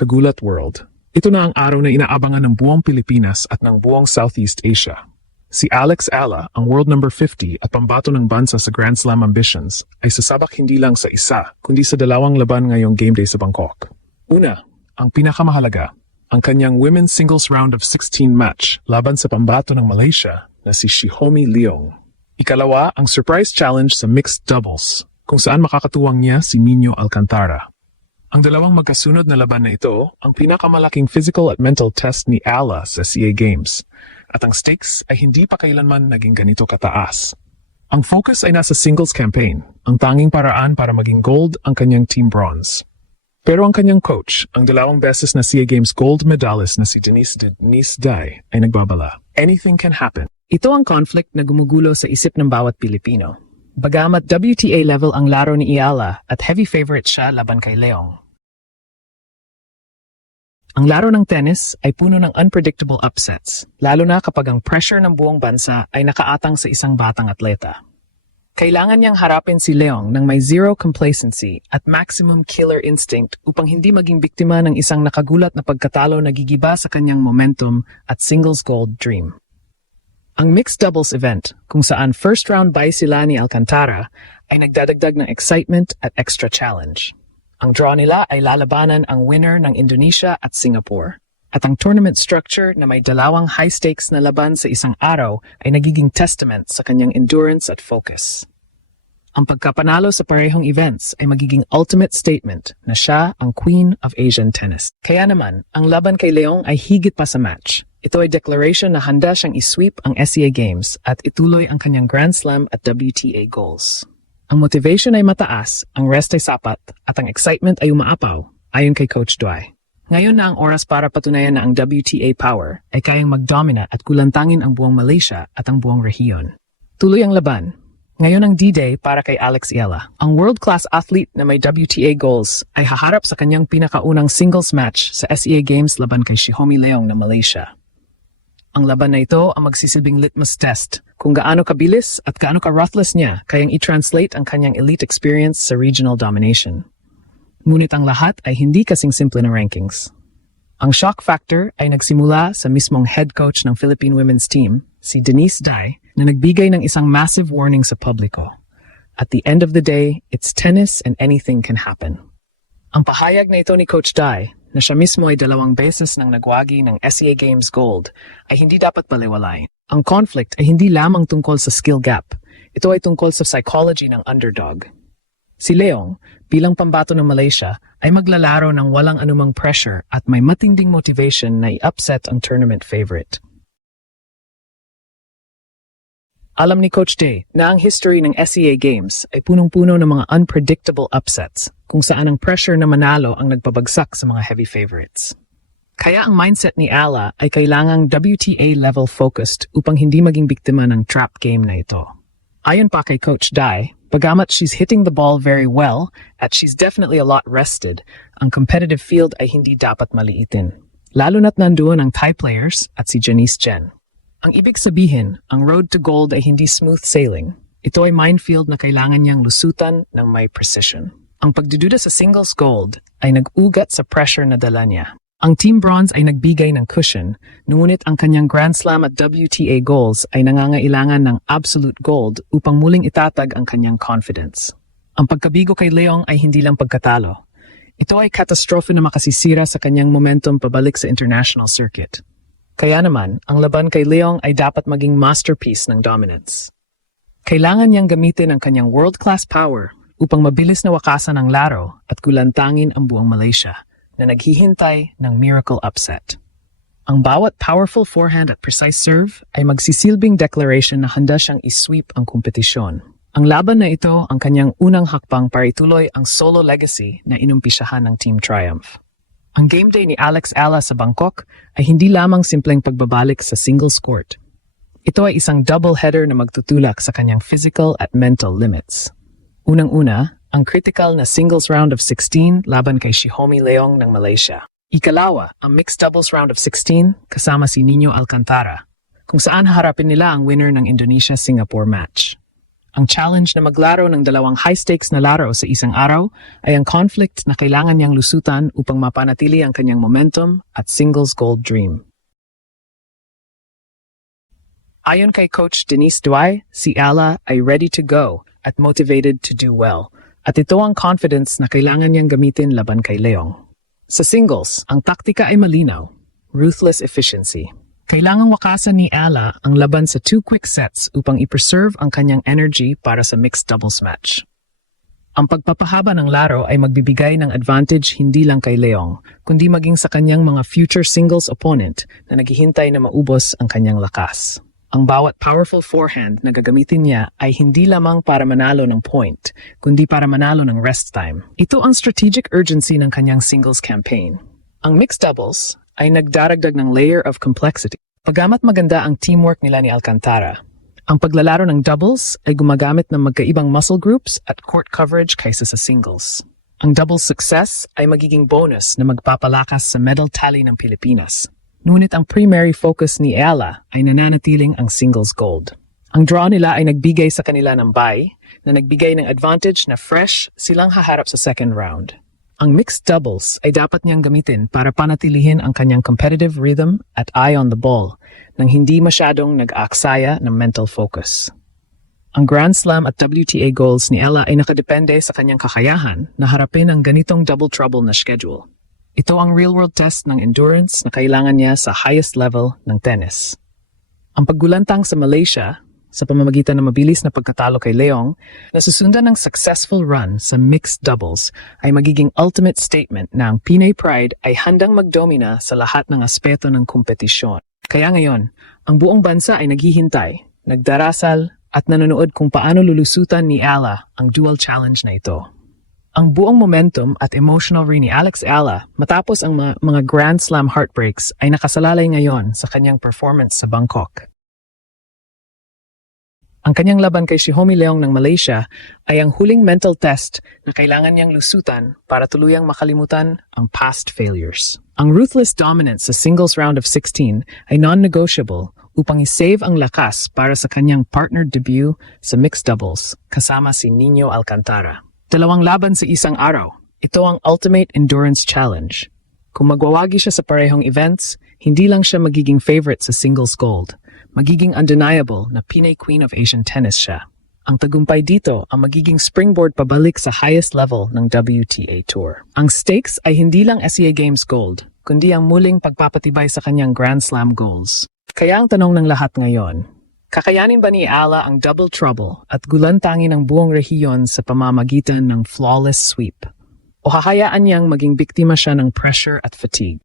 Kagulat World. Ito na ang araw na inaabangan ng buong Pilipinas at ng buong Southeast Asia. Si Alex Ala, ang world number 50 at pambato ng bansa sa Grand Slam ambitions, ay sasabak hindi lang sa isa, kundi sa dalawang laban ngayong game day sa Bangkok. Una, ang pinakamahalaga, ang kanyang women's singles round of 16 match laban sa pambato ng Malaysia na si Shihomi Leong. Ikalawa, ang surprise challenge sa mixed doubles, kung saan makakatuwang niya si Nino Alcantara. Ang dalawang magkasunod na laban na ito, ang pinakamalaking physical at mental test ni Ala sa SEA Games. At ang stakes ay hindi pa kailanman naging ganito kataas. Ang focus ay nasa singles campaign, ang tanging paraan para maging gold ang kanyang team bronze. Pero ang kanyang coach, ang dalawang beses na SEA Games gold medalist na si Denise Dai ay nagbabala. Anything can happen. Ito ang conflict na gumugulo sa isip ng bawat Pilipino. Bagamat WTA level ang laro ni Ala at heavy favorite siya laban kay Leong. Ang laro ng tennis ay puno ng unpredictable upsets, lalo na kapag ang pressure ng buong bansa ay nakaatang sa isang batang atleta. Kailangan niyang harapin si Leong ng may zero complacency at maximum killer instinct upang hindi maging biktima ng isang nakagulat na pagkatalo na gigiba sa kanyang momentum at singles gold dream. Ang mixed doubles event, kung saan first round bye sila ni Alcantara, ay nagdadagdag ng excitement at extra challenge. Ang draw nila ay lalabanan ang winner ng Indonesia at Singapore. At ang tournament structure na may dalawang high-stakes na laban sa isang araw ay nagiging testament sa kanyang endurance at focus. Ang pagkapanalo sa parehong events ay magiging ultimate statement na siya ang queen of Asian tennis. Kaya naman, ang laban kay Leong ay higit pa sa match. Ito ay declaration na handa siyang isweep ang SEA Games at ituloy ang kanyang Grand Slam at WTA goals. Ang motivation ay mataas, ang rest ay sapat, at ang excitement ay umaapaw, ayon kay Coach Dwai. Ngayon na ang oras para patunayan na ang WTA power ay kayang mag-dominate at kulantangin ang buong Malaysia at ang buong rehiyon. Tuloy ang laban. Ngayon ang D-Day para kay Alex Ala. Ang world-class athlete na may WTA goals ay haharap sa kanyang pinakaunang singles match sa SEA Games laban kay Shihomi Leong ng Malaysia. Ang laban na ito ang magsisilbing litmus test kung gaano kabilis at gaano ka-ruthless niya kayang i-translate ang kanyang elite experience sa regional domination. Ngunit ang lahat ay hindi kasing simple na rankings. Ang shock factor ay nagsimula sa mismong head coach ng Philippine women's team, si Denise Dai, na nagbigay ng isang massive warning sa publiko. At the end of the day, it's tennis and anything can happen. Ang pahayag na ito ni Coach Dai, na siya mismo ay 2 beses nang nagwagi ng SEA Games Gold, ay hindi dapat baliwalain. Ang conflict ay hindi lamang tungkol sa skill gap. Ito ay tungkol sa psychology ng underdog. Si Leong, bilang pambato ng Malaysia, ay maglalaro ng walang anumang pressure at may matinding motivation na i-upset ang tournament favorite. Alam ni Coach Day na ang history ng SEA Games ay punong-puno ng mga unpredictable upsets kung saan ang pressure na manalo ang nagpabagsak sa mga heavy favorites. Kaya ang mindset ni Ala ay kailangang WTA-level focused upang hindi maging biktima ng trap game na ito. Ayon pa kay Coach Dai, bagamat she's hitting the ball very well at she's definitely a lot rested, ang competitive field ay hindi dapat maliitin. Lalo na't nandoon ang Thai players at si Janice Jen. Ang ibig sabihin, ang road to gold ay hindi smooth sailing. Ito ay minefield na kailangan niyang lusutan ng may precision. Ang pagdududa sa singles gold ay nag-ugat sa pressure na dala niya. Ang team bronze ay nagbigay ng cushion, ngunit ang kanyang Grand Slam at WTA goals ay nangangailangan ng absolute gold upang muling itatag ang kanyang confidence. Ang pagkabigo kay Leong ay hindi lang pagkatalo. Ito ay katastrofe na makasisira sa kanyang momentum pabalik sa international circuit. Kaya naman, ang laban kay Leong ay dapat maging masterpiece ng dominance. Kailangan niyang gamitin ang kanyang world-class power upang mabilis na wakasan ang laro at kulantangin ang buong Malaysia na naghihintay ng miracle upset. Ang bawat powerful forehand at precise serve ay magsisilbing declaration na handa siyang isweep ang kompetisyon. Ang laban na ito ang kanyang unang hakbang para ituloy ang solo legacy na inumpisahan ng Team Triumph. Ang game day ni Alex Ala sa Bangkok ay hindi lamang simpleng pagbabalik sa singles court. Ito ay isang double-header na magtutulak sa kanyang physical at mental limits. Unang-una, ang critical na singles round of 16 laban kay Shihomi Leong ng Malaysia. Ikalawa, ang mixed doubles round of 16 kasama si Nino Alcantara, kung saan harapin nila ang winner ng Indonesia-Singapore match. Ang challenge na maglaro ng dalawang high-stakes na laro sa isang araw ay ang conflict na kailangan niyang lusutan upang mapanatili ang kanyang momentum at singles gold dream. Ayon kay Coach Denise Duay, si Ala ay ready to go at motivated to do well. At ito ang confidence na kailangan niyang gamitin laban kay Leong. Sa singles, ang taktika ay malinaw, ruthless efficiency. Kailangang wakasan ni Ala ang laban sa 2 quick sets upang i-preserve ang kanyang energy para sa mixed doubles match. Ang pagpapahaba ng laro ay magbibigay ng advantage hindi lang kay Leong, kundi maging sa kanyang mga future singles opponent na naghihintay na maubos ang kanyang lakas. Ang bawat powerful forehand na gagamitin niya ay hindi lamang para manalo ng point, kundi para manalo ng rest time. Ito ang strategic urgency ng kanyang singles campaign. Ang mixed doubles ay nagdaragdag ng layer of complexity. Pagamat maganda ang teamwork nila ni Alcantara, ang paglalaro ng doubles ay gumagamit ng magkaibang muscle groups at court coverage kaysa sa singles. Ang doubles success ay magiging bonus na magpapalakas sa medal tally ng Pilipinas. Ngunit ang primary focus ni Ala ay nananatiling ang singles gold. Ang draw nila ay nagbigay sa kanila ng bye na nagbigay ng advantage na fresh silang haharap sa second round. Ang mixed doubles ay dapat niyang gamitin para panatilihin ang kanyang competitive rhythm at eye on the ball nang hindi masyadong nag-aaksaya ng mental focus. Ang Grand Slam at WTA goals ni Ella ay nakadepende sa kanyang kakayahan na harapin ang ganitong double trouble na schedule. Ito ang real-world test ng endurance na kailangan niya sa highest level ng tennis. Ang paggulantang sa Malaysia sa pamamagitan ng mabilis na pagkatalo kay Leong na susundan ng successful run sa mixed doubles ay magiging ultimate statement na ang Pinay Pride ay handang magdomina sa lahat ng aspeto ng kompetisyon. Kaya ngayon, ang buong bansa ay naghihintay, nagdarasal at nanonood kung paano lulusutan ni Ala ang dual challenge na ito. Ang buong momentum at emotional rin ni Alex Ala matapos ang mga Grand Slam heartbreaks ay nakasalalay ngayon sa kanyang performance sa Bangkok. Ang kanyang laban kay Shihomi Leong ng Malaysia ay ang huling mental test na kailangan niyang lusutan para tuluyang makalimutan ang past failures. Ang ruthless dominance sa singles round of 16 ay non-negotiable upang isave ang lakas para sa kanyang partner debut sa mixed doubles kasama si Nino Alcantara. 2 laban sa isang araw. Ito ang ultimate endurance challenge. Kung magwawagi siya sa parehong events, hindi lang siya magiging favorite sa singles gold. Magiging undeniable na Pinay Queen of Asian Tennis siya. Ang tagumpay dito ang magiging springboard pabalik sa highest level ng WTA Tour. Ang stakes ay hindi lang SEA Games Gold, kundi ang muling pagpapatibay sa kanyang Grand Slam goals. Kaya ang tanong ng lahat ngayon, kakayanin ba ni Ala ang double trouble at gulantangin ang buong rehiyon sa pamamagitan ng flawless sweep? O hahayaan niyang maging biktima siya ng pressure at fatigue?